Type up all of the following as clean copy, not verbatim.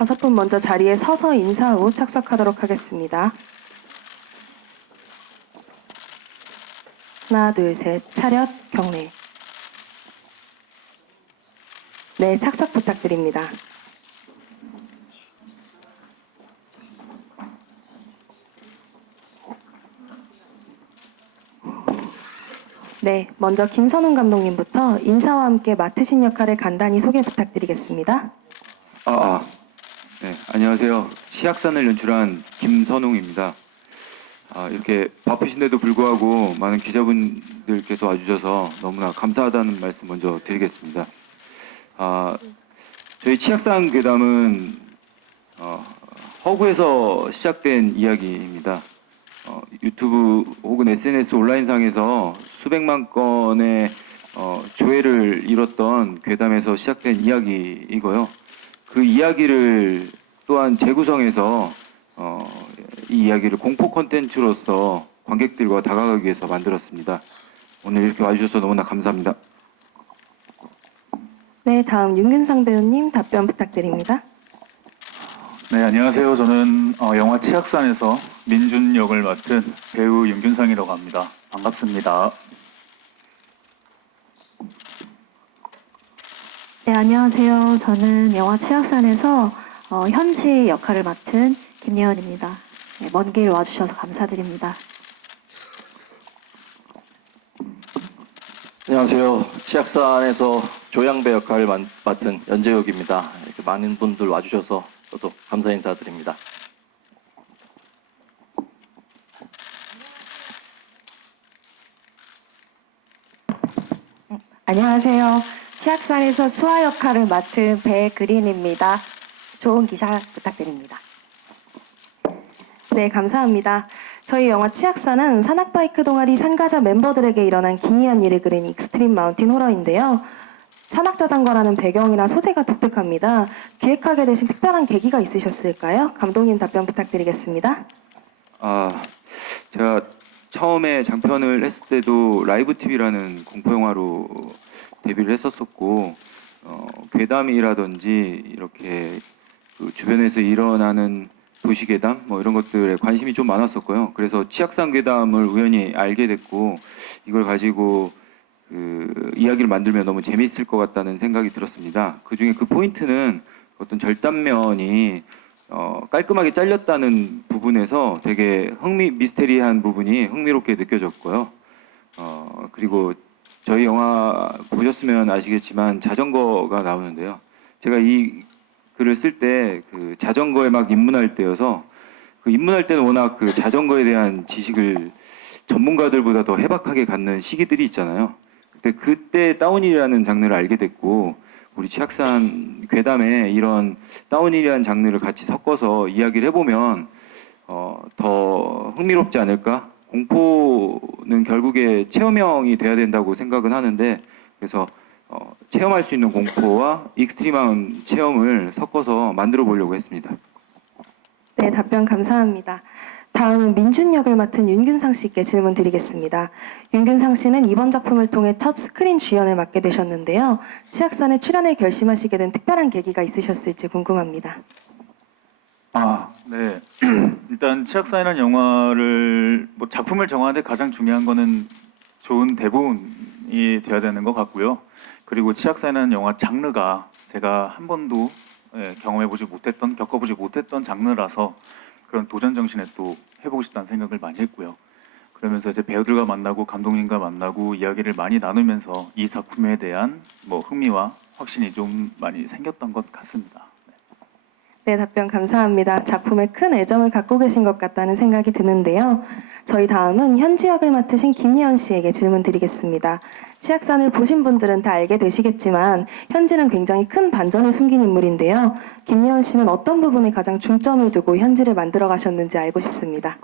5분 먼저 자리에 서서 인사 후 착석하도록 하겠습니다. 하나, 둘, 셋, 차렷, 경례. 네, 착석 부탁드립니다. 네, 먼저 김선웅 감독님부터 인사와 함께 맡으신 역할을 간단히 소개 부탁드리겠습니다. 네, 안녕하세요. 치악산을 연출한 김선웅입니다. 이렇게 바쁘신데도 불구하고 많은 기자분들께서 와주셔서 너무나 감사하다는 말씀 먼저 드리겠습니다. 저희 치악산 괴담은 허구에서 시작된 이야기입니다. 유튜브 혹은 SNS 온라인상에서 수백만 건의 조회를 이뤘던 괴담에서 시작된 이야기이고요. 그 이야기를 또한 재구성해서 이 이야기를 공포 콘텐츠로서 관객들과 다가가기 위해서 만들었습니다. 오늘 이렇게 와주셔서 너무나 감사합니다. 네, 다음 윤균상 배우님 답변 부탁드립니다. 네, 안녕하세요. 저는 영화 치악산에서 민준 역을 맡은 배우 윤균상이라고 합니다. 반갑습니다. 네, 안녕하세요. 저는 영화 치악산에서 현지 역할을 맡은 김예원입니다. 네, 먼 길 와주셔서 감사드립니다. 안녕하세요. 치악산에서 조양배 역할을 맡은 연재욱입니다. 이렇게 많은 분들 와주셔서 저도 감사 인사드립니다. 안녕하세요. 치악산에서 수아 역할을 맡은 배그린입니다. 좋은 기사 부탁드립니다. 네, 감사합니다. 저희 영화 치악산은 산악바이크 동아리 산가자 멤버들에게 일어난 기이한 일을 그린 익스트림 마운틴 호러인데요. 산악자전거라는 배경이나 소재가 독특합니다. 기획하게 되신 특별한 계기가 있으셨을까요? 감독님 답변 부탁드리겠습니다. 제가 처음에 장편을 했을 때도 라이브 TV라는 공포 영화로 데뷔를 했었었고 괴담이라든지 이렇게 그 주변에서 일어나는 도시괴담 뭐 이런 것들에 관심이 좀 많았었고요. 그래서 치악산 괴담을 우연히 알게 됐고 이걸 가지고 그 이야기를 만들면 너무 재미있을 것 같다는 생각이 들었습니다. 그중에 그 포인트는 어떤 절단면이 깔끔하게 잘렸다는 부분에서 되게 미스테리한 부분이 흥미롭게 느껴졌고요. 그리고 저희 영화 보셨으면 아시겠지만 자전거가 나오는데요. 제가 이 글을 쓸 때 그 자전거에 막 입문할 때여서 그 입문할 때는 워낙 그 자전거에 대한 지식을 전문가들보다 더 해박하게 갖는 시기들이 있잖아요. 그때 다운힐이라는 장르를 알게 됐고 우리 치악산 괴담에 이런 다운힐이라는 장르를 같이 섞어서 이야기를 해보면 더 흥미롭지 않을까? 공포는 결국에 체험형이 돼야 된다고 생각은 하는데 그래서 체험할 수 있는 공포와 익스트림한 체험을 섞어서 만들어 보려고 했습니다. 네, 답변 감사합니다. 다음은 민준 역을 맡은 윤균상 씨께 질문 드리겠습니다. 윤균상 씨는 이번 작품을 통해 첫 스크린 주연을 맡게 되셨는데요. 치악산에 출연을 결심하시게 된 특별한 계기가 있으셨을지 궁금합니다. 네. 일단 치악산이라는 영화를 작품을 정하는데 가장 중요한 거는 좋은 대본이 되어야 되는 것 같고요. 그리고 치악산이라는 영화 장르가 제가 한 번도 겪어보지 못했던 장르라서 그런 도전 정신에 또 해보고 싶다는 생각을 많이 했고요. 그러면서 이제 배우들과 만나고 감독님과 만나고 이야기를 많이 나누면서 이 작품에 대한 흥미와 확신이 좀 많이 생겼던 것 같습니다. 네, 답변 감사합니다. 작품에 큰 애정을 갖고 계신 것 같다는 생각이 드는데요. 저희 다음은 현지 역을 맡으신 김예원 씨에게 질문 드리겠습니다. 치악산을 보신 분들은 다 알게 되시겠지만 현지는 굉장히 큰 반전을 숨긴 인물인데요. 김예원 씨는 어떤 부분에 가장 중점을 두고 현지를 만들어 가셨는지 알고 싶습니다.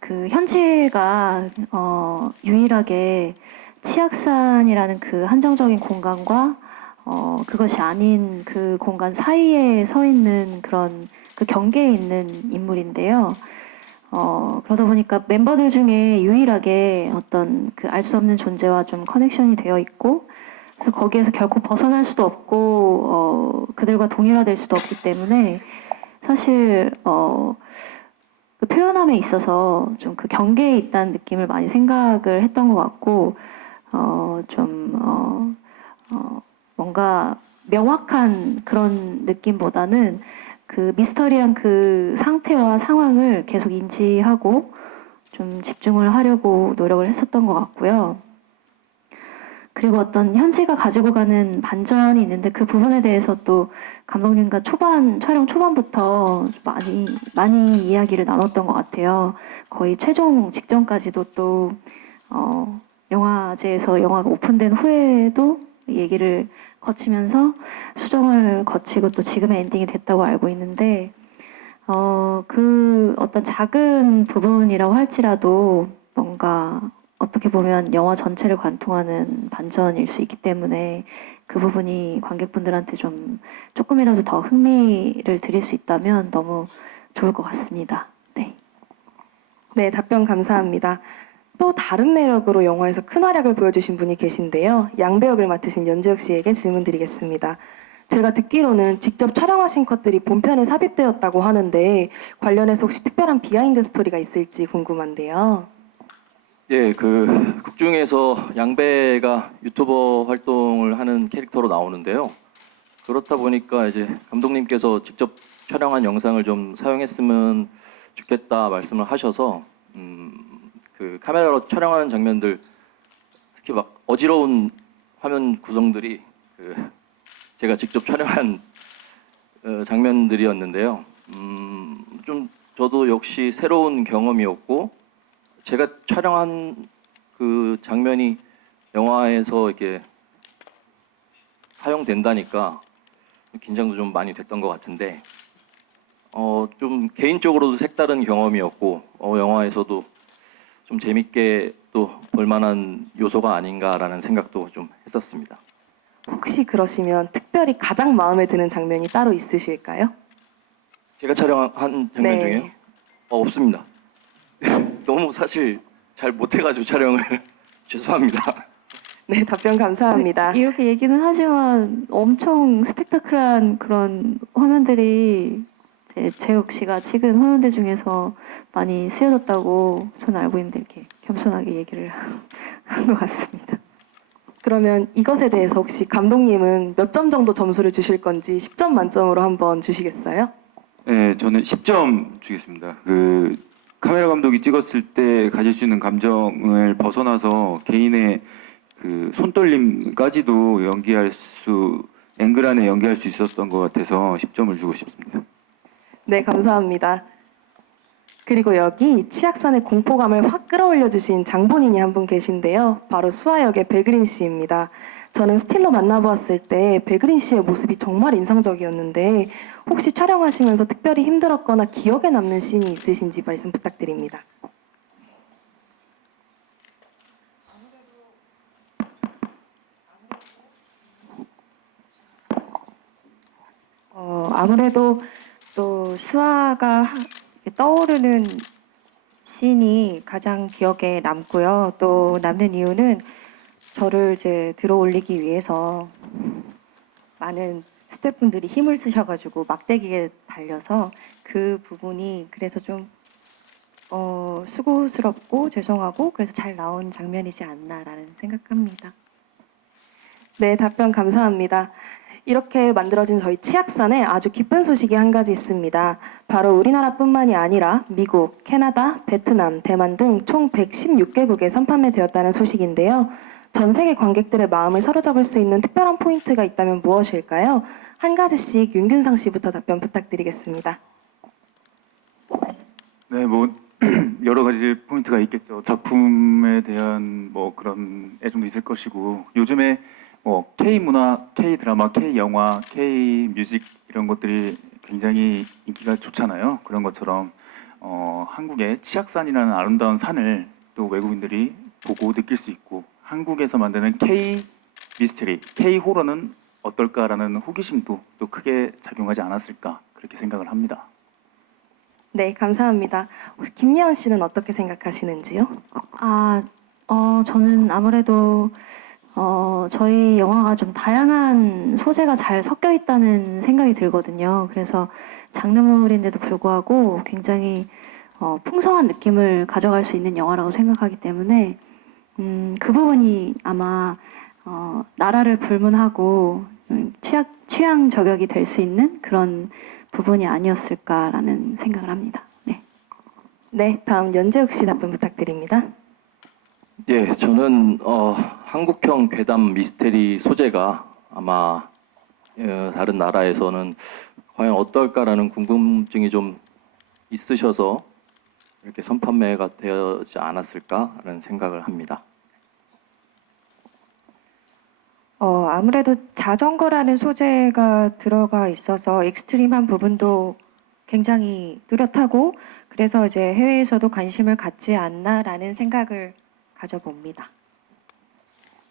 그 현지가 유일하게 치악산이라는 그 한정적인 공간과 그것이 아닌 그 공간 사이에 서 있는 그런 그 경계에 있는 인물인데요. 그러다 보니까 멤버들 중에 유일하게 어떤 그 알 수 없는 존재와 좀 커넥션이 되어 있고 그래서 거기에서 결코 벗어날 수도 없고 그들과 동일화될 수도 없기 때문에 사실 그 표현함에 있어서 좀 그 경계에 있다는 느낌을 많이 생각을 했던 것 같고 뭔가 명확한 그런 느낌보다는 그 미스터리한 그 상태와 상황을 계속 인지하고 좀 집중을 하려고 노력을 했었던 것 같고요. 그리고 어떤 현지가 가지고 가는 반전이 있는데 그 부분에 대해서 또 감독님과 촬영 초반부터 많이 이야기를 나눴던 것 같아요. 거의 최종 직전까지도 또 영화제에서 영화가 오픈된 후에도 얘기를 거치면서 수정을 거치고 또 지금의 엔딩이 됐다고 알고 있는데 그 어떤 작은 부분이라고 할지라도 뭔가 어떻게 보면 영화 전체를 관통하는 반전일 수 있기 때문에 그 부분이 관객분들한테 좀 조금이라도 더 흥미를 드릴 수 있다면 너무 좋을 것 같습니다. 네. 네, 답변 감사합니다. 또 다른 매력으로 영화에서 큰 활약을 보여주신 분이 계신데요. 양배 역을 맡으신 연재욱 씨에게 질문 드리겠습니다. 제가 듣기로는 직접 촬영하신 컷들이 본편에 삽입되었다고 하는데 관련해서 혹시 특별한 비하인드 스토리가 있을지 궁금한데요. 예, 그 극 중에서 양배가 유튜버 활동을 하는 캐릭터로 나오는데요. 그렇다 보니까 이제 감독님께서 직접 촬영한 영상을 좀 사용했으면 좋겠다 말씀을 하셔서 그 카메라로 촬영하는 장면들 특히 막 어지러운 화면 구성들이 그 제가 직접 촬영한 장면들이었는데요. 좀 저도 역시 새로운 경험이었고 제가 촬영한 그 장면이 영화에서 이렇게 사용된다니까 긴장도 좀 많이 됐던 것 같은데 좀 개인적으로도 색다른 경험이었고 영화에서도 좀 재밌게 또 볼만한 요소가 아닌가라는 생각도 좀 했었습니다. 혹시 그러시면 특별히 가장 마음에 드는 장면이 따로 있으실까요? 제가 촬영한 장면 네. 중에요? 없습니다. 너무 사실 잘 못해가지고 촬영을 죄송합니다. 네, 답변 감사합니다. 이렇게 얘기는 하지만 엄청 스펙타클한 그런 화면들이 재욱 씨가 찍은 화면들 중에서 많이 쓰여졌다고 저는 알고 있는데 이렇게 겸손하게 얘기를 한 것 같습니다. 그러면 이것에 대해서 혹시 감독님은 몇 점 정도 점수를 주실 건지 10점 만점으로 한번 주시겠어요? 네, 저는 10점 주겠습니다. 그 카메라 감독이 찍었을 때 가질 수 있는 감정을 벗어나서 개인의 그 손떨림까지도 앵글 안에 연기할 수 있었던 것 같아서 10점을 주고 싶습니다. 네, 감사합니다. 그리고 여기 치악산의 공포감을 확 끌어올려 주신 장본인이 한 분 계신데요. 바로 수아 역의 배그린 씨입니다. 저는 스틸로 만나보았을 때 배그린 씨의 모습이 정말 인상적이었는데 혹시 촬영하시면서 특별히 힘들었거나 기억에 남는 씬이 있으신지 말씀 부탁드립니다. 아무래도 또 수아가 떠오르는 씬이 가장 기억에 남고요. 또 남는 이유는 저를 이제 들어올리기 위해서 많은 스태프분들이 힘을 쓰셔가지고 막대기에 달려서 그 부분이 그래서 좀 수고스럽고 죄송하고 그래서 잘 나온 장면이지 않나라는 생각합니다. 네, 답변 감사합니다. 이렇게 만들어진 저희 치악산에 아주 기쁜 소식이 한 가지 있습니다. 바로 우리나라뿐만이 아니라 미국, 캐나다, 베트남, 대만 등 총 116개국에 선판매되었다는 소식인데요. 전 세계 관객들의 마음을 사로잡을 수 있는 특별한 포인트가 있다면 무엇일까요? 한 가지씩 윤균상 씨부터 답변 부탁드리겠습니다. 네, 뭐 여러 가지 포인트가 있겠죠. 작품에 대한 뭐 그런 애정도 있을 것이고 요즘에 뭐 K 문화, K 드라마, K 영화, K 뮤직 이런 것들이 굉장히 인기가 좋잖아요. 그런 것처럼 한국의 치악산이라는 아름다운 산을 또 외국인들이 보고 느낄 수 있고 한국에서 만드는 K 미스테리, K 호러는 어떨까라는 호기심도 또 크게 작용하지 않았을까 그렇게 생각을 합니다. 네, 감사합니다. 혹시 김예원 씨는 어떻게 생각하시는지요? 저는 아무래도 저희 영화가 좀 다양한 소재가 잘 섞여 있다는 생각이 들거든요. 그래서 장르물인데도 불구하고 굉장히 풍성한 느낌을 가져갈 수 있는 영화라고 생각하기 때문에 그 부분이 아마 나라를 불문하고 취향 저격이 될 수 있는 그런 부분이 아니었을까라는 생각을 합니다. 네. 네, 다음 연재욱 씨 답변 부탁드립니다. 예, 저는 한국형 괴담 미스테리 소재가 아마 다른 나라에서는 과연 어떨까라는 궁금증이 좀 있으셔서 이렇게 선판매가 되지 않았을까라는 생각을 합니다. 아무래도 자전거라는 소재가 들어가 있어서 익스트림한 부분도 굉장히 뚜렷하고 그래서 이제 해외에서도 관심을 갖지 않나라는 생각을 가져봅니다.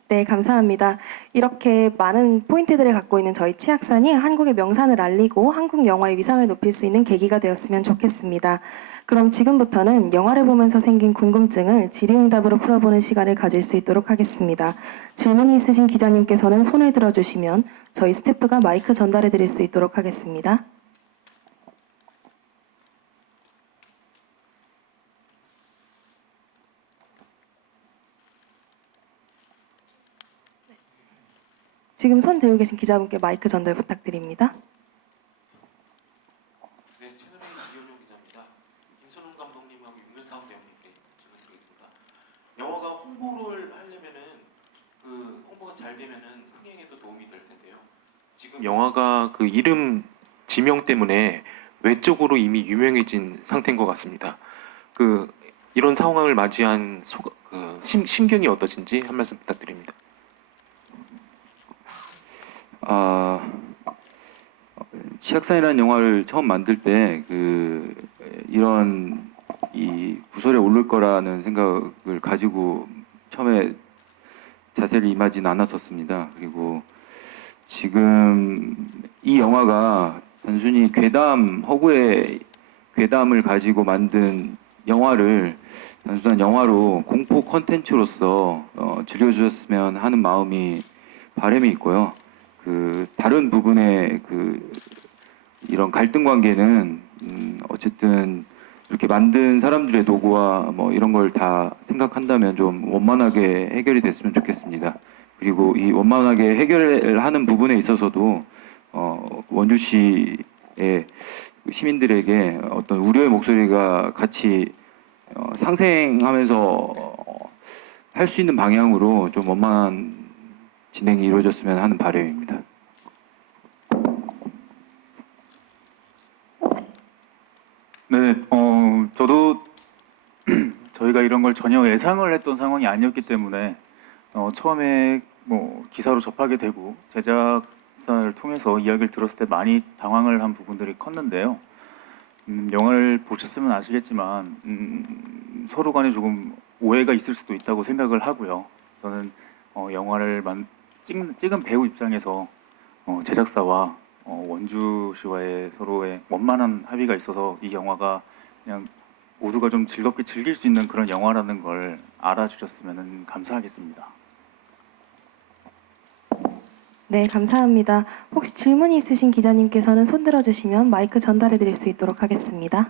네, 감사합니다. 이렇게 많은 포인트들을 갖고 있는 저희 치악산이 한국의 명산을 알리고 한국 영화의 위상을 높일 수 있는 계기가 되었으면 좋겠습니다. 그럼 지금부터는 영화를 보면서 생긴 궁금증을 질의응답으로 풀어보는 시간을 가질 수 있도록 하겠습니다. 질문이 있으신 기자님께서는 손을 들어주시면 저희 스태프가 마이크 전달해 드릴 수 있도록 하겠습니다. 지금 손 들고 계신 기자분께 마이크 전달 부탁드립니다. 네, 채널A 이현용 기자입니다. 김선웅 감독님하고 윤근상 배우님께 질문드리겠습니다. 영화가 홍보를 하려면은 그 홍보가 잘 되면은 흥행에도 도움이 될 텐데요. 지금 영화가 그 이름 지명 때문에 외적으로 이미 유명해진 상태인 것 같습니다. 그 이런 상황을 맞이한 심경이 어떠신지 한 말씀 부탁드립니다. 치악산이라는 영화를 처음 만들 때 이런 이 구설에 오를 거라는 생각을 가지고 처음에 자세를 임하지는 않았었습니다. 그리고 지금 이 영화가 단순히 허구의 괴담을 가지고 만든 영화를 단순한 영화로 공포 컨텐츠로서 즐겨주셨으면 하는 바람이 있고요. 다른 부분의 이런 갈등 관계는 어쨌든 이렇게 만든 사람들의 도구와 뭐 이런 걸 다 생각한다면 좀 원만하게 해결이 됐으면 좋겠습니다. 그리고 이 원만하게 해결하는 부분에 있어서도 원주 시의 시민들에게 어떤 우려의 목소리가 같이 상생하면서 할 수 있는 방향으로 좀 원만한 진행이 이루어졌으면 하는 바람입니다. 네, 저도 저희가 이런 걸 전혀 예상을 했던 상황이 아니었기 때문에 처음에 뭐 기사로 접하게 되고 제작사를 통해서 이야기를 들었을 때 많이 당황을 한 부분들이 컸는데요. 영화를 보셨으면 아시겠지만 서로 간에 조금 오해가 있을 수도 있다고 생각을 하고요. 저는 영화를 찍은 배우 입장에서 제작사와 원주시와의 서로의 원만한 합의가 있어서 이 영화가 그냥 모두가 좀 즐겁게 즐길 수 있는 그런 영화라는 걸 알아주셨으면 감사하겠습니다. 네, 감사합니다. 혹시 질문이 있으신 기자님께서는 손 들어주시면 마이크 전달해 드릴 수 있도록 하겠습니다.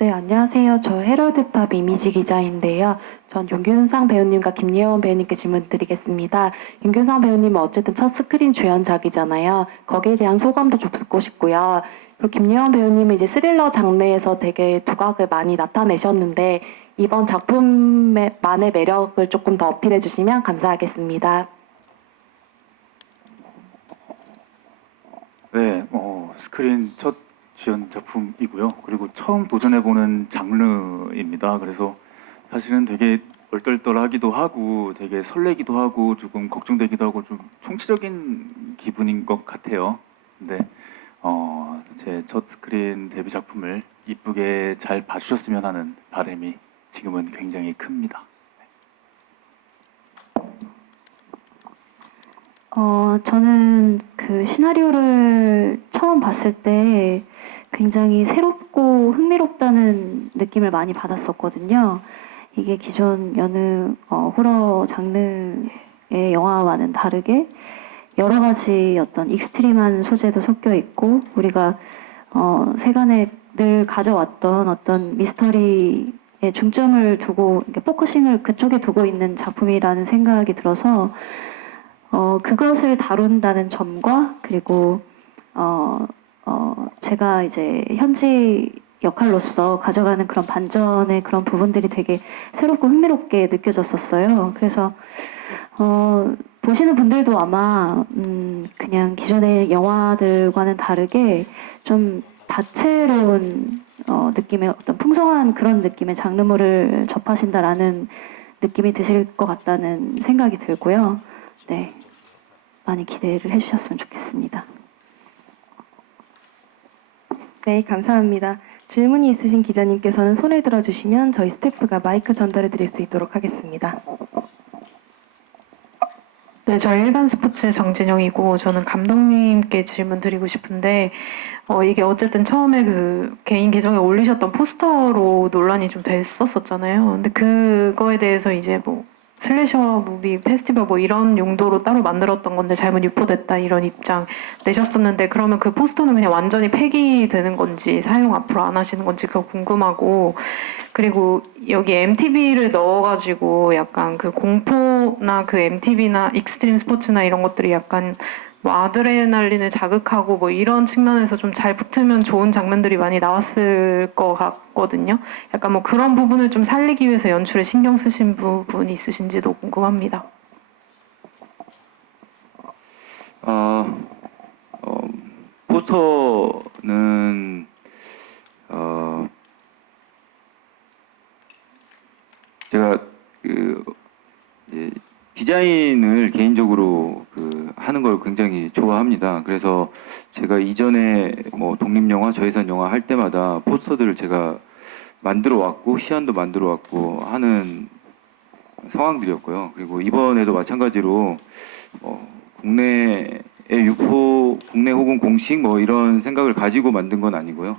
네, 안녕하세요. 저 헤럴드팝 이미지 기자인데요. 전 윤균상 배우님과 김예원 배우님께 질문 드리겠습니다. 윤균상 배우님은 어쨌든 첫 스크린 주연작이잖아요. 거기에 대한 소감도 좀 듣고 싶고요. 그리고 김예원 배우님은 이제 스릴러 장르에서 되게 두각을 많이 나타내셨는데 이번 작품만의 매력을 조금 더 어필해 주시면 감사하겠습니다. 네, 스크린 첫 주연 작품이고요. 그리고 처음 도전해보는 장르입니다. 그래서 사실은 되게 얼떨떨하기도 하고 되게 설레기도 하고 조금 걱정되기도 하고 좀 총체적인 기분인 것 같아요. 근데 제 첫 스크린 데뷔 작품을 이쁘게 잘 봐주셨으면 하는 바람이 지금은 굉장히 큽니다. 저는 그 시나리오를 처음 봤을 때 굉장히 새롭고 새롭고 흥미롭다는 느낌을 많이 받았었거든요. 이게 기존 여느 호러 장르의 영화와는 다르게 여러 가지 어떤 익스트림한 소재도 섞여 있고 우리가 세간에 늘 가져왔던 어떤 미스터리에 중점을 두고 이렇게 포커싱을 그쪽에 두고 있는 작품이라는 생각이 들어서 그것을 다룬다는 점과 그리고 제가 이제 현지 역할로서 가져가는 그런 반전의 그런 부분들이 되게 새롭고 흥미롭게 느껴졌었어요. 그래서 보시는 분들도 아마 그냥 기존의 영화들과는 다르게 좀 다채로운 느낌의 어떤 풍성한 그런 느낌의 장르물을 접하신다라는 느낌이 드실 것 같다는 생각이 들고요. 네, 많이 기대를 해주셨으면 좋겠습니다. 네, 감사합니다. 질문이 있으신 기자님께서는 손을 들어주시면 저희 스태프가 마이크 전달해 드릴 수 있도록 하겠습니다. 네, 저 일간 스포츠의 정진영이고 저는 감독님께 질문 드리고 싶은데 이게 어쨌든 처음에 그 개인 계정에 올리셨던 포스터로 논란이 좀 됐었었잖아요. 근데 그거에 대해서 이제 뭐 슬래셔 무비 페스티벌 뭐 이런 용도로 따로 만들었던 건데 잘못 유포됐다 이런 입장 내셨었는데 그러면 그 포스터는 그냥 완전히 폐기되는 건지 사용 앞으로 안 하시는 건지 그거 궁금하고 그리고 여기 MTV를 넣어가지고 약간 그 공포나 그 MTV나 익스트림 스포츠나 이런 것들이 약간 뭐 아드레날린을 자극하고 뭐 이런 측면에서 좀 잘 붙으면 좋은 장면들이 많이 나왔을 것 같거든요. 약간 뭐 그런 부분을 좀 살리기 위해서 연출에 신경 쓰신 부분이 있으신지도 궁금합니다. 포스터는 제가 이제 디자인을 개인적으로 하는 걸 굉장히 좋아합니다. 그래서 제가 이전에 뭐 독립영화, 저예산 영화 할 때마다 포스터들을 제가 만들어 왔고 시안도 만들어 왔고 하는 상황들이었고요. 그리고 이번에도 마찬가지로 국내의 유포, 국내 혹은 공식 뭐 이런 생각을 가지고 만든 건 아니고요.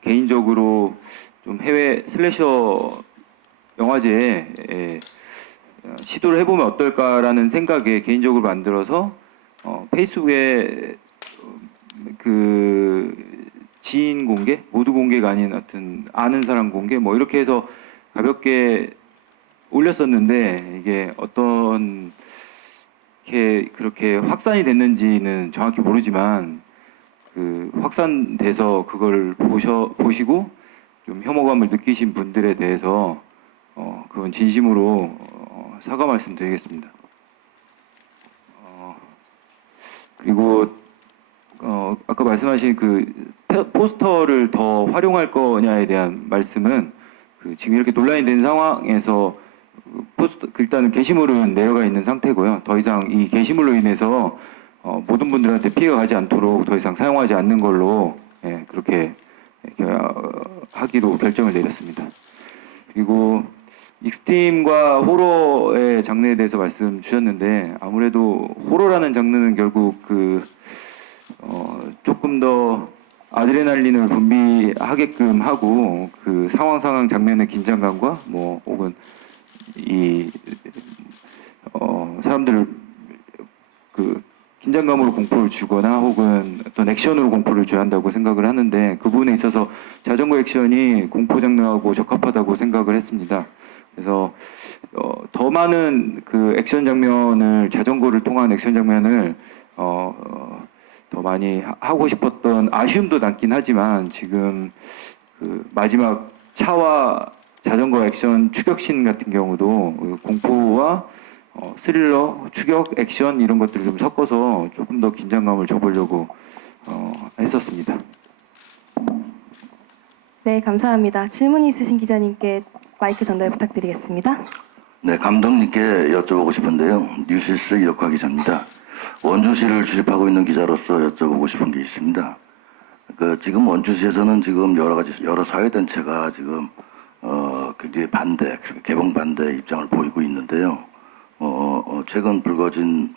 개인적으로 좀 해외 슬래셔 영화제에 시도를 해보면 어떨까라는 생각에 개인적으로 만들어서 페이스북에 지인 공개, 모두 공개가 아닌 하여튼 아는 사람 공개 뭐 이렇게 해서 가볍게 올렸었는데 이게 어떤 그렇게 확산이 됐는지는 정확히 모르지만 확산돼서 그걸 보시고 좀 혐오감을 느끼신 분들에 대해서 그건 진심으로 사과 말씀드리겠습니다. 그리고 아까 말씀하신 포스터를 더 활용할 거냐에 대한 말씀은 지금 이렇게 논란이 된 상황에서 일단은 게시물은 내려가 있는 상태고요. 더 이상 이 게시물로 인해서 모든 분들한테 피해가 가지 않도록 더 이상 사용하지 않는 걸로 그렇게 하기로 결정을 내렸습니다. 그리고 익스트림과 호러의 장르에 대해서 말씀 주셨는데 아무래도 호러라는 장르는 결국 조금 더 아드레날린을 분비하게끔 하고 상황 장면의 긴장감과 뭐 혹은 사람들을 긴장감으로 공포를 주거나 혹은 어떤 액션으로 공포를 줘야 한다고 생각을 하는데 그 부분에 있어서 자전거 액션이 공포 장르하고 적합하다고 생각을 했습니다. 그래서 더 많은 액션 장면을 자전거를 통한 액션 장면을 더 많이 하고 싶었던 아쉬움도 남긴 하지만 지금 마지막 차와 자전거 액션 추격신 같은 경우도 공포와 스릴러, 추격, 액션 이런 것들을 좀 섞어서 조금 더 긴장감을 줘보려고 했었습니다. 네, 감사합니다. 질문이 있으신 기자님께 마이크 전달 부탁드리겠습니다. 네, 감독님께 여쭤보고 싶은데요. 뉴시스 이덕화 기자입니다. 원주시를 출입하고 있는 기자로서 여쭤보고 싶은 게 있습니다. 지금 원주시에서는 지금 여러 사회단체가 지금 굉장히 개봉 반대 입장을 보이고 있는데요. 최근 불거진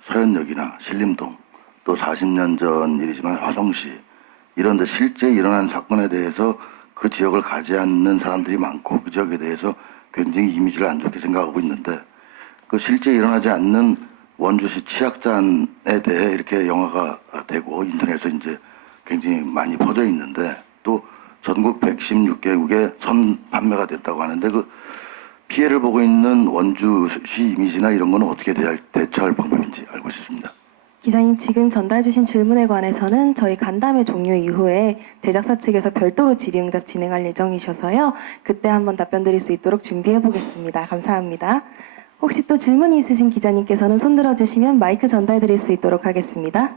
서현역이나 신림동 또 40년 전 일이지만 화성시 이런 데 실제 일어난 사건에 대해서 그 지역을 가지 않는 사람들이 많고 그 지역에 대해서 굉장히 이미지를 안 좋게 생각하고 있는데 그 실제 일어나지 않는 원주시 치악산에 대해 이렇게 영화가 되고 인터넷에서 이제 굉장히 많이 퍼져 있는데 또 전국 116개국에 선 판매가 됐다고 하는데 그 피해를 보고 있는 원주시 이미지나 이런 거는 어떻게 대처할 방법인지 알고 싶습니다. 기자님 지금 전달 주신 질문에 관해서는 저희 간담회 종료 이후에 제작사 측에서 별도로 질의응답 진행할 예정이셔서요. 그때 한번 답변 드릴 수 있도록 준비해 보겠습니다. 감사합니다. 혹시 또 질문이 있으신 기자님께서는 손 들어주시면 마이크 전달 드릴 수 있도록 하겠습니다.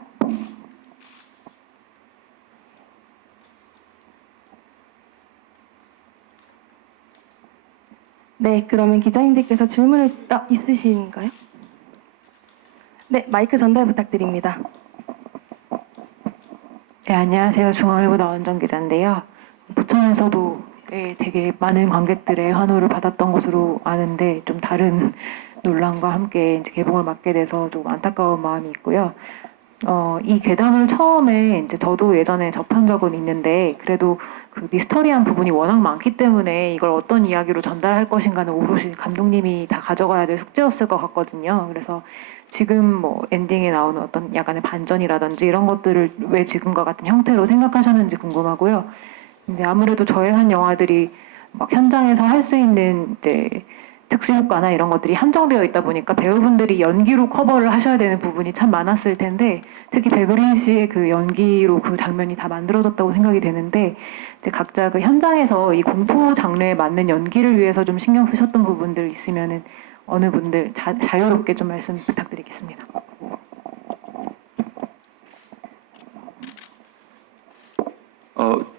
네, 그러면 기자님들께서 질문을 있으신가요? 네, 마이크 전달 부탁드립니다. 네, 안녕하세요. 중앙일보 나원정 기자인데요. 부천에서도 되게 많은 관객들의 환호를 받았던 것으로 아는데 좀 다른 논란과 함께 이제 개봉을 맡게 돼서 좀 안타까운 마음이 있고요. 이 괴담을 처음에 이제 저도 예전에 접한 적은 있는데 그래도 그 미스터리한 부분이 워낙 많기 때문에 이걸 어떤 이야기로 전달할 것인가는 오롯이 감독님이 다 가져가야 될 숙제였을 것 같거든요. 그래서 지금 뭐 엔딩에 나오는 어떤 약간의 반전이라든지 이런 것들을 왜 지금과 같은 형태로 생각하셨는지 궁금하고요. 이제 아무래도 저예산 영화들이 막 현장에서 할 수 있는 이제 특수효과나 이런 것들이 한정되어 있다 보니까 배우분들이 연기로 커버를 하셔야 되는 부분이 참 많았을 텐데 특히 백은희 씨의 그 연기로 그 장면이 다 만들어졌다고 생각이 되는데 이제 각자 그 현장에서 이 공포 장르에 맞는 연기를 위해서 좀 신경 쓰셨던 부분들 있으면은 어느 분들 자유롭게 좀 말씀 부탁드리겠습니다.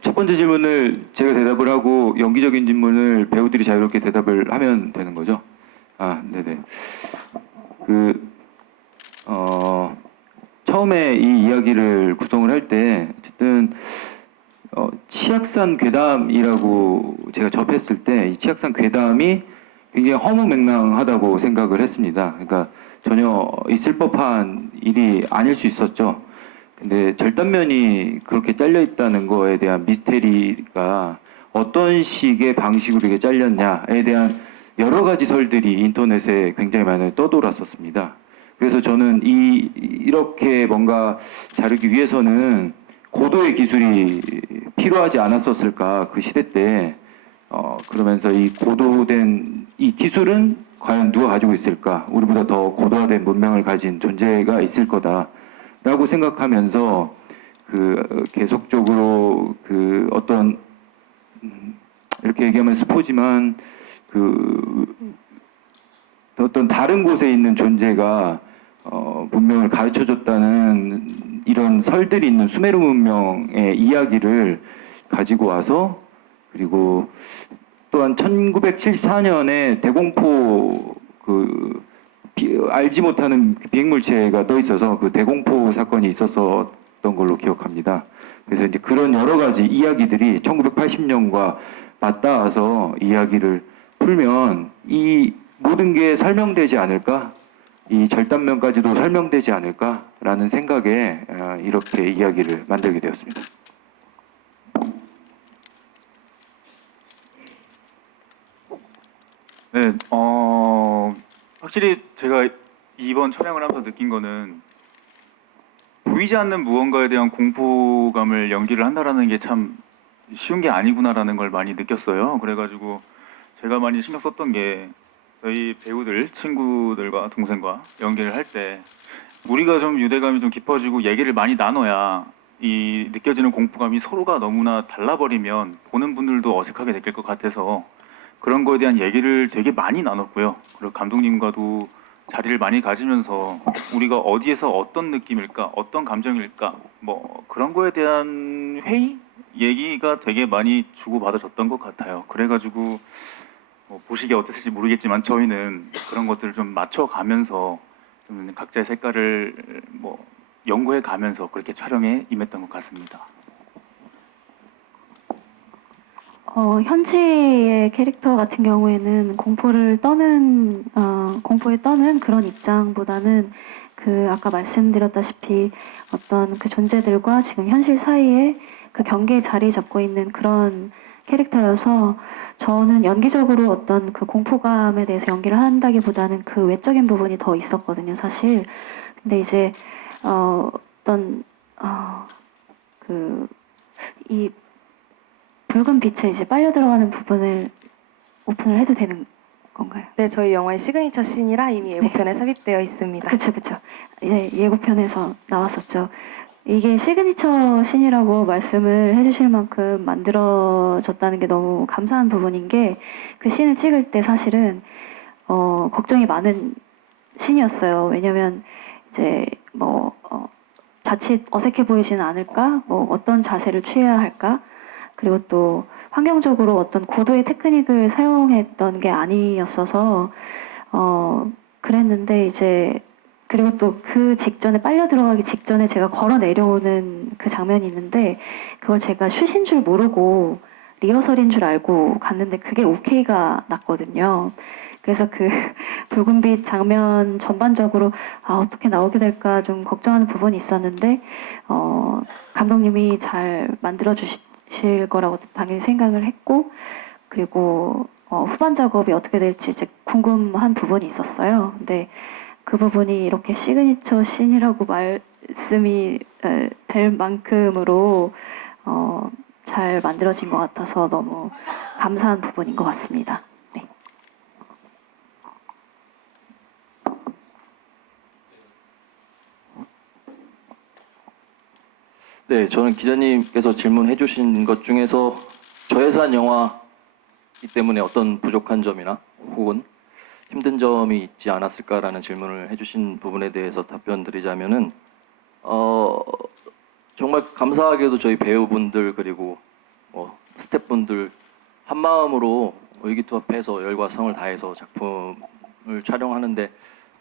첫 번째 질문을 제가 대답을 하고 연기적인 질문을 배우들이 자유롭게 대답을 하면 되는 거죠? 아, 네네. 처음에 이 이야기를 구성을 할 때 어쨌든 치악산 괴담이라고 제가 접했을 때 이 치악산 괴담이 굉장히 허무맹랑하다고 생각을 했습니다. 그러니까 전혀 있을 법한 일이 아닐 수 있었죠. 근데 절단면이 그렇게 잘려 있다는 거에 대한 미스테리가 어떤 식의 방식으로 이게 잘렸냐에 대한 여러 가지 설들이 인터넷에 굉장히 많이 떠돌았었습니다. 그래서 저는 이렇게 뭔가 자르기 위해서는 고도의 기술이 필요하지 않았었을까 그 시대 때 그러면서 이 고도된 이 기술은 과연 누가 가지고 있을까? 우리보다 더 고도화된 문명을 가진 존재가 있을 거다라고 생각하면서 계속적으로 어떤 이렇게 얘기하면 스포지만 어떤 다른 곳에 있는 존재가 문명을 가르쳐줬다는 이런 설들이 있는 수메르 문명의 이야기를 가지고 와서 그리고 또한 1974년에 대공포 알지 못하는 비행물체가 떠 있어서 그 대공포 사건이 있었던 걸로 기억합니다. 그래서 이제 그런 여러 가지 이야기들이 1980년과 맞닿아서 이야기를 풀면 이 모든 게 설명되지 않을까? 이 절단면까지도 설명되지 않을까라는 생각에 이렇게 이야기를 만들게 되었습니다. 네, 확실히 제가 이번 촬영을 하면서 느낀 거는 보이지 않는 무언가에 대한 공포감을 연기를 한다라는 게 참 쉬운 게 아니구나라는 걸 많이 느꼈어요. 그래가지고 제가 많이 신경 썼던 게 저희 배우들, 친구들과 동생과 연기를 할 때 우리가 좀 유대감이 좀 깊어지고 얘기를 많이 나눠야 이 느껴지는 공포감이 서로가 너무나 달라버리면 보는 분들도 어색하게 느낄 것 같아서 그런 거에 대한 얘기를 되게 많이 나눴고요. 그리고 감독님과도 자리를 많이 가지면서 우리가 어디에서 어떤 느낌일까, 어떤 감정일까, 뭐 그런 거에 대한 회의, 얘기가 되게 많이 주고받아졌던 것 같아요. 그래가지고 보시기에 어땠을지 모르겠지만 저희는 그런 것들을 좀 맞춰가면서 좀 각자의 색깔을 연구해 가면서 그렇게 촬영에 임했던 것 같습니다. 현지의 캐릭터 같은 경우에는 공포에 떠는 그런 입장보다는 그 아까 말씀드렸다시피 어떤 그 존재들과 지금 현실 사이에 그 경계에 자리 잡고 있는 그런 캐릭터여서 저는 연기적으로 어떤 그 공포감에 대해서 연기를 한다기보다는 그 외적인 부분이 더 있었거든요, 사실. 근데 이제 어떤 그 이 붉은 빛에 이제 빨려 들어가는 부분을 오픈을 해도 되는 건가요? 네, 저희 영화의 시그니처 씬이라 이미 예고편에 삽입되어 있습니다. 그렇죠. 예, 예고편에서 나왔었죠. 이게 시그니처 씬이라고 말씀을 해주실 만큼 만들어졌다는 게 너무 감사한 부분인 게 그 씬을 찍을 때 사실은 걱정이 많은 씬이었어요. 왜냐면 이제 자칫 어색해 보이지는 않을까? 어떤 자세를 취해야 할까? 그리고 또 환경적으로 어떤 고도의 테크닉을 사용했던 게 아니었어서 그랬는데 이제 그리고 또 그 직전에 빨려 들어가기 직전에 제가 걸어 내려오는 그 장면이 있는데 그걸 제가 슛인 줄 모르고 리허설인 줄 알고 갔는데 그게 오케이가 났거든요. 그래서 그 붉은빛 장면 전반적으로 어떻게 나오게 될까 좀 걱정하는 부분이 있었는데 감독님이 잘 만들어 주실 거라고 당연히 생각을 했고 그리고 후반 작업이 어떻게 될지 이제 궁금한 부분이 있었어요. 근데 그 부분이 이렇게 시그니처 씬이라고 말씀이 될 만큼으로 잘 만들어진 것 같아서 너무 감사한 부분인 것 같습니다. 네. 네, 저는 기자님께서 질문해 주신 것 중에서 저예산 영화이기 때문에 어떤 부족한 점이나 혹은 힘든 점이 있지 않았을까라는 질문을 해주신 부분에 대해서 답변 드리자면은 정말 감사하게도 저희 배우분들 그리고 스태프분들 한 마음으로 의기투합해서 열과 성을 다해서 작품을 촬영하는데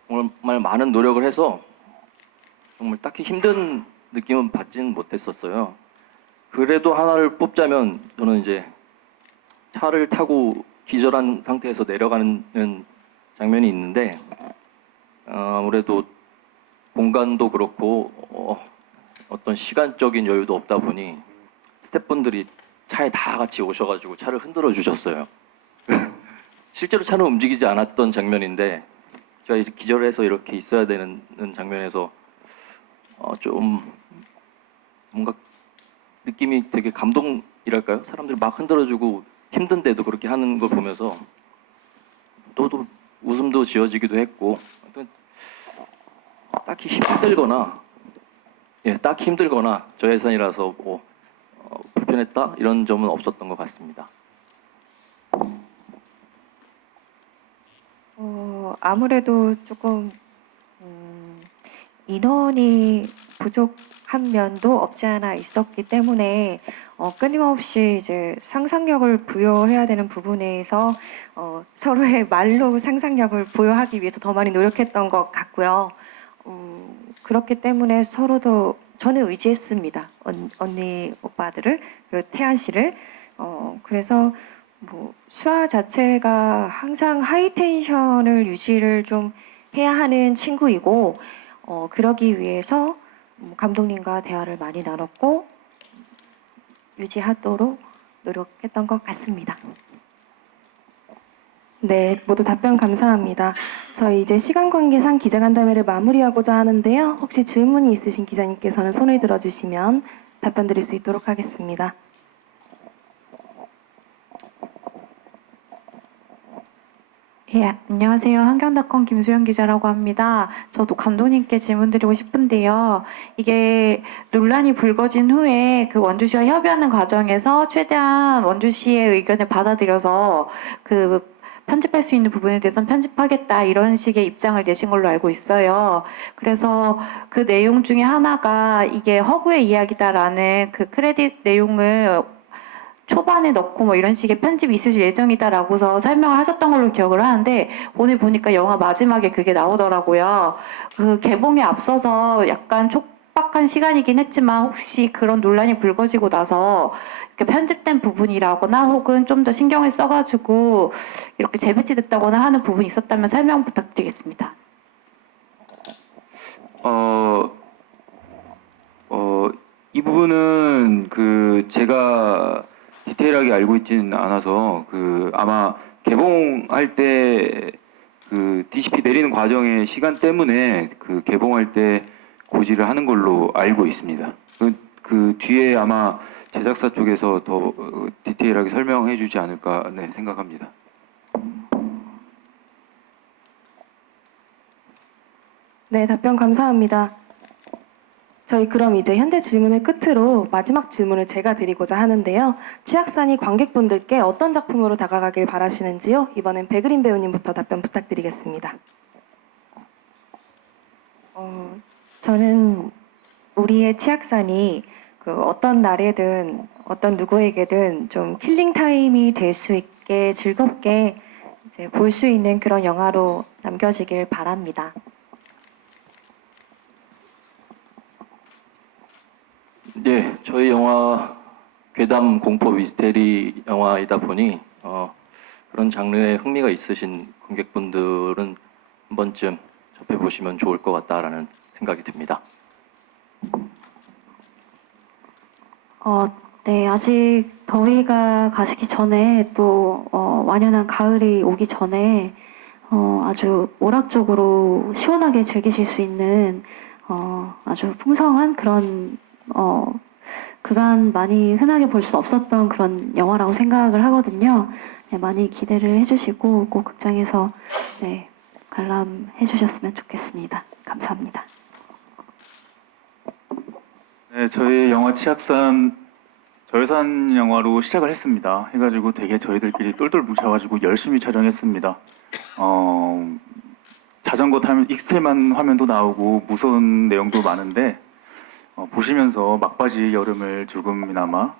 정말 많은 노력을 해서 정말 딱히 힘든 느낌은 받진 못했었어요. 그래도 하나를 뽑자면 저는 이제 차를 타고 기절한 상태에서 내려가는 장면이 있는데 아무래도 공간도 그렇고 어떤 시간적인 여유도 없다 보니 스태프분들이 차에 다 같이 오셔가지고 차를 흔들어 주셨어요. 실제로 차는 움직이지 않았던 장면인데 제가 이제 기절해서 이렇게 있어야 되는 장면에서 좀 뭔가 느낌이 되게 감동이랄까요? 사람들이 막 흔들어주고 힘든데도 그렇게 하는 걸 보면서 또 웃음도 지어지기도 했고 딱히 힘들거나 저 예산이라서 불편했다 이런 점은 없었던 것 같습니다. 아무래도 조금 인원이 부족한 면도 없지 않아 있었기 때문에 끊임없이 이제 상상력을 부여해야 되는 부분에서 서로의 말로 상상력을 부여하기 위해서 더 많이 노력했던 것 같고요. 그렇기 때문에 서로도 저는 의지했습니다. 언니 오빠들을 그리고 태연 씨를 그래서 수아 자체가 항상 하이텐션을 유지를 좀 해야 하는 친구이고 그러기 위해서 감독님과 대화를 많이 나눴고 유지하도록 노력했던 것 같습니다. 네, 모두 답변 감사합니다. 저희 이제 시간 관계상 기자간담회를 마무리하고자 하는데요. 혹시 질문이 있으신 기자님께서는 손을 들어주시면 답변 드릴 수 있도록 하겠습니다. 예, 안녕하세요. 한경닷컴 김수영 기자라고 합니다. 저도 감독님께 질문드리고 싶은데요. 이게 논란이 불거진 후에 그 원주시와 협의하는 과정에서 최대한 원주시의 의견을 받아들여서 그 편집할 수 있는 부분에 대해서는 편집하겠다 이런 식의 입장을 내신 걸로 알고 있어요. 그래서 그 내용 중에 하나가 이게 허구의 이야기다라는 그 크레딧 내용을 초반에 넣고 이런 식의 편집이 있으실 예정이다라고서 설명을 하셨던 걸로 기억을 하는데 오늘 보니까 영화 마지막에 그게 나오더라고요. 그 개봉에 앞서서 약간 촉박한 시간이긴 했지만 혹시 그런 논란이 불거지고 나서 이렇게 편집된 부분이라거나 혹은 좀 더 신경을 써가지고 이렇게 재배치됐다거나 하는 부분이 있었다면 설명 부탁드리겠습니다. 어, 이 부분은 제가 디테일하게 알고 있지는 않아서 아마 개봉할 때 DCP 내리는 과정의 시간 때문에 개봉할 때 고지를 하는 걸로 알고 있습니다. 그 뒤에 아마 제작사 쪽에서 더 디테일하게 설명해 주지 않을까 생각합니다. 네, 답변 감사합니다. 저희 그럼 이제 현재 질문을 끝으로 마지막 질문을 제가 드리고자 하는데요. 치악산이 관객분들께 어떤 작품으로 다가가길 바라시는지요? 이번엔 백그린 배우님부터 답변 부탁드리겠습니다. 저는 우리의 치악산이 어떤 날에든 어떤 누구에게든 좀 힐링 타임이 될 수 있게 즐겁게 이제 볼 수 있는 그런 영화로 남겨지길 바랍니다. 네, 저희 영화 괴담 공포 미스테리 영화이다 보니 그런 장르에 흥미가 있으신 관객분들은 한 번쯤 접해 보시면 좋을 것 같다라는 생각이 듭니다. 네, 아직 더위가 가시기 전에 또 완연한 가을이 오기 전에 아주 오락적으로 시원하게 즐기실 수 있는 아주 풍성한 그런 그간 많이 흔하게 볼 수 없었던 그런 영화라고 생각을 하거든요. 네, 많이 기대를 해주시고 꼭 극장에서 네, 관람해 주셨으면 좋겠습니다. 감사합니다. 네, 저희 영화 치악산 절산 영화로 시작을 했습니다. 해가지고 되게 저희들끼리 똘똘 뭉쳐가지고 열심히 촬영했습니다. 자전거 타면 익스트림한 화면도 나오고 무서운 내용도 많은데 보시면서 막바지 여름을 조금이나마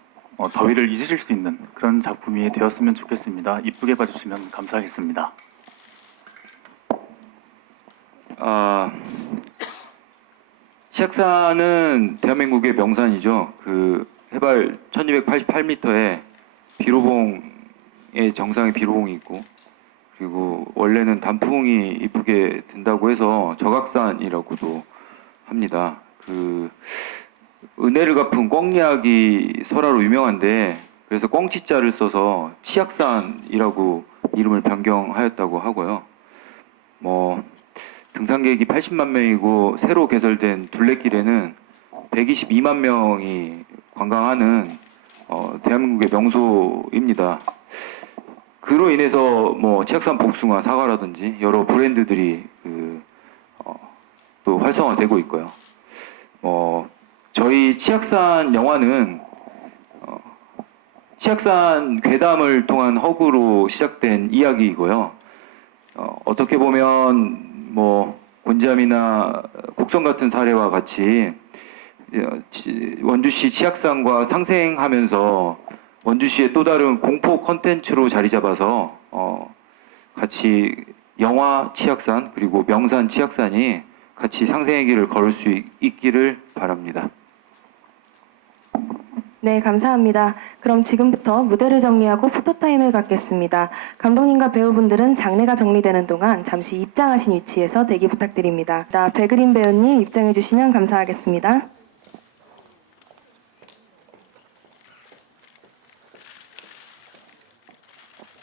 더위를 잊으실 수 있는 그런 작품이 되었으면 좋겠습니다. 이쁘게 봐주시면 감사하겠습니다. 치악산은 대한민국의 명산이죠. 해발 1288m에 비로봉의 정상에 비로봉이 있고, 그리고 원래는 단풍이 이쁘게 든다고 해서 적악산이라고도 합니다. 은혜를 갚은 꿩이야기 설화로 유명한데, 그래서 꿩치자를 써서 치악산이라고 이름을 변경하였다고 하고요. 등산객이 80만 명이고 새로 개설된 둘레길에는 122만 명이 관광하는 대한민국의 명소입니다. 그로 인해서 치악산 복숭아 사과라든지 여러 브랜드들이 또 활성화되고 있고요. 저희 치악산 영화는 치악산 괴담을 통한 허구로 시작된 이야기이고요. 어떻게 보면 곤잠이나 곡성 같은 사례와 같이 원주시 치악산과 상생하면서 원주시의 또 다른 공포 컨텐츠로 자리 잡아서 같이 영화 치악산 그리고 명산 치악산이 같이 상생의 길을 걸을 수 있기를 바랍니다. 네, 감사합니다. 그럼 지금부터 무대를 정리하고 포토타임을 갖겠습니다. 감독님과 배우분들은 장례가 정리되는 동안 잠시 입장하신 위치에서 대기 부탁드립니다. 백그린 배우님 입장해 주시면 감사하겠습니다.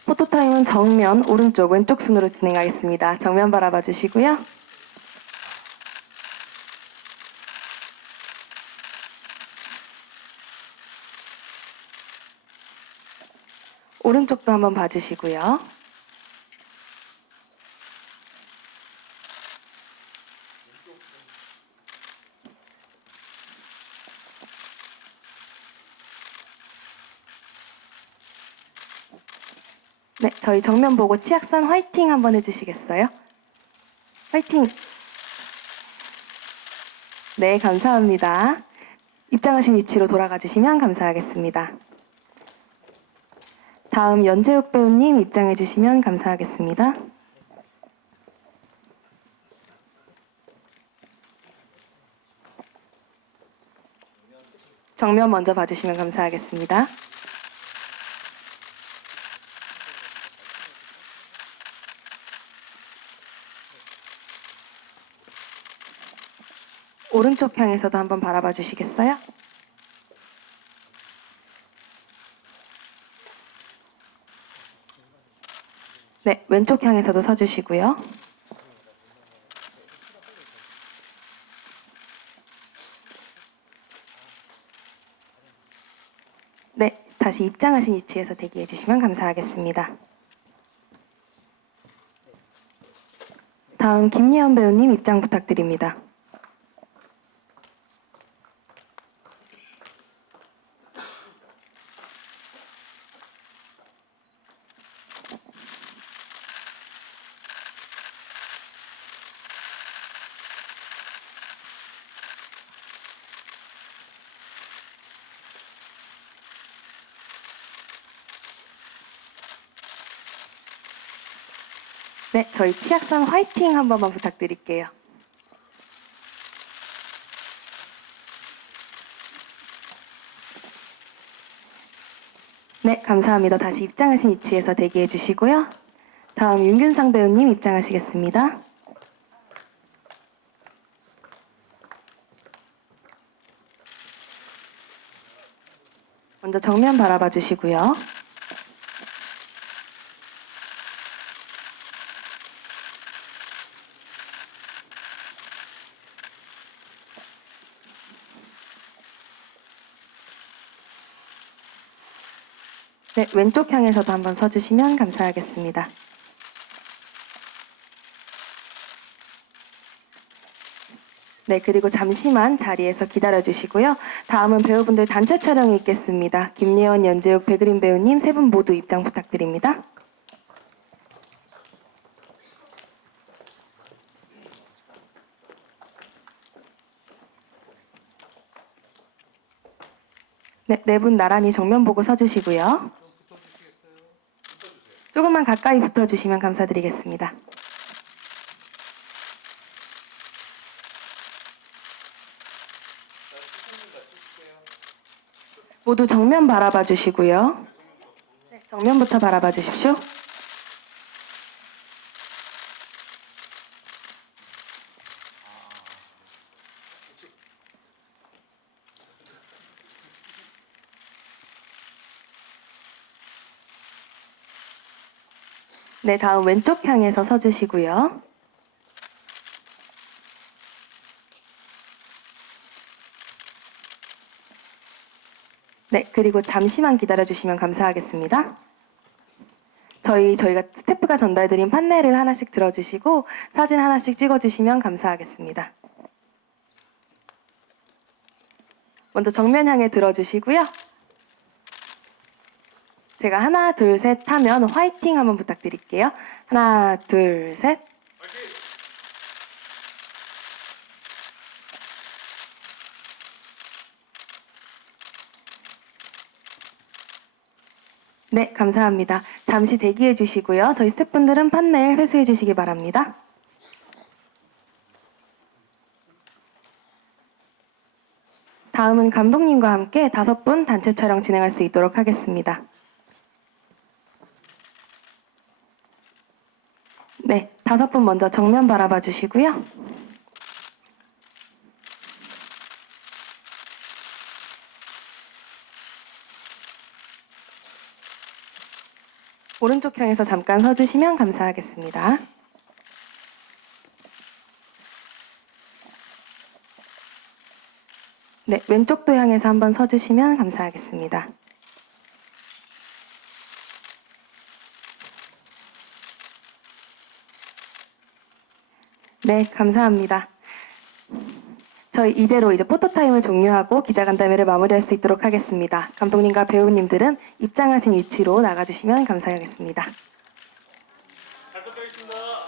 포토타임은 정면, 오른쪽, 왼쪽 순으로 진행하겠습니다. 정면 바라봐 주시고요. 오른쪽도 한번 봐주시고요. 네, 저희 정면 보고 치악산 화이팅 한번 해주시겠어요? 화이팅! 네, 감사합니다. 입장하신 위치로 돌아가 주시면 감사하겠습니다. 다음 연재욱 배우님 입장해 주시면 감사하겠습니다. 정면 먼저 봐주시면 감사하겠습니다. 오른쪽 향해서도 한번 바라봐 주시겠어요? 네, 왼쪽 향해서도 서주시고요. 네, 다시 입장하신 위치에서 대기해 주시면 감사하겠습니다. 다음 김예원 배우님 입장 부탁드립니다. 네, 저희 치악산 화이팅 한 번만 부탁드릴게요. 네, 감사합니다. 다시 입장하신 위치에서 대기해 주시고요. 다음 윤균상 배우님 입장하시겠습니다. 먼저 정면 바라봐 주시고요. 네, 왼쪽 향해서도 한번 서주시면 감사하겠습니다. 네, 그리고 잠시만 자리에서 기다려주시고요. 다음은 배우분들 단체 촬영이 있겠습니다. 김예원, 연재욱, 백그린 배우님 세 분 모두 입장 부탁드립니다. 네, 네 분 나란히 정면 보고 서주시고요. 조금만 가까이 붙어주시면 감사드리겠습니다. 모두 정면 바라봐 주시고요. 네, 정면부터 바라봐 주십시오. 네, 다음 왼쪽 향해서 서주시고요. 네, 그리고 잠시만 기다려주시면 감사하겠습니다. 저희가 스태프가 전달드린 판넬을 하나씩 들어주시고 사진 하나씩 찍어주시면 감사하겠습니다. 먼저 정면 향해 들어주시고요. 제가 하나, 둘, 셋 하면 화이팅 한번 부탁드릴게요. 하나, 둘, 셋. 네, 감사합니다. 잠시 대기해 주시고요. 저희 스태프분들은 판넬 회수해 주시기 바랍니다. 다음은 감독님과 함께 5분 단체 촬영 진행할 수 있도록 하겠습니다. 네, 5분 먼저 정면 바라봐 주시고요. 오른쪽 향해서 잠깐 서주시면 감사하겠습니다. 네, 왼쪽도 향해서 한번 서주시면 감사하겠습니다. 네, 감사합니다. 저희 이대로 이제 포토타임을 종료하고 기자간담회를 마무리할 수 있도록 하겠습니다. 감독님과 배우님들은 입장하신 위치로 나가주시면 감사하겠습니다. 잘 부탁드리겠습니다.